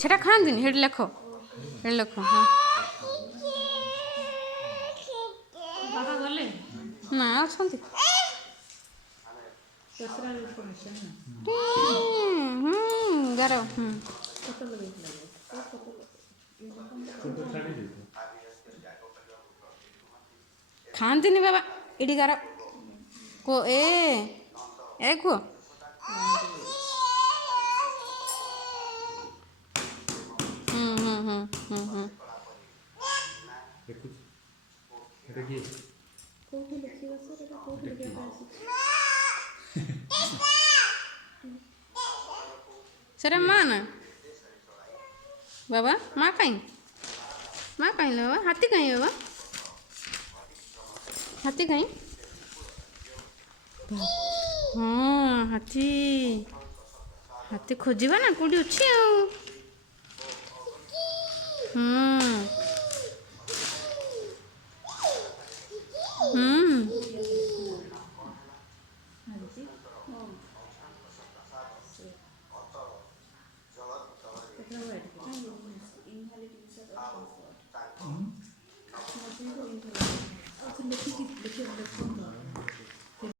ସେଟା ଖାଆନ୍ତିନି, ସେଠି ଲେଖ, ସେଠି ଲେଖ। ହଁ ବାବା ଗଲେ ନା ଅଛନ୍ତି। ଦଶରା ପଡ଼ିছে ନା ଗାର ଫଟୋ ଲଗେଇଥିଲା ଖାଆନ୍ତିନି ବାବା ଏଠି ଗାର କୁହ ଏ କୁହ। ହୁଁ। କୋଉଠି ଲେଖିବ ସାର୍, ଏଟା କୋଉଠି ଲେଖିବା ପାଇଁ ଆସିଛି? ସେଟା ମା ନା ବାବା, ମା କାହିଁ ନା ବାବା, ହାତୀ କାହିଁ ବାବା, ହାତୀ କାହିଁ? ହଁ ହାତୀ, ହାତୀ ଖୋଜିବା ନା କେଉଁଠି ଅଛି ଆଉ। ଲେଖିକି ଲେଖିବ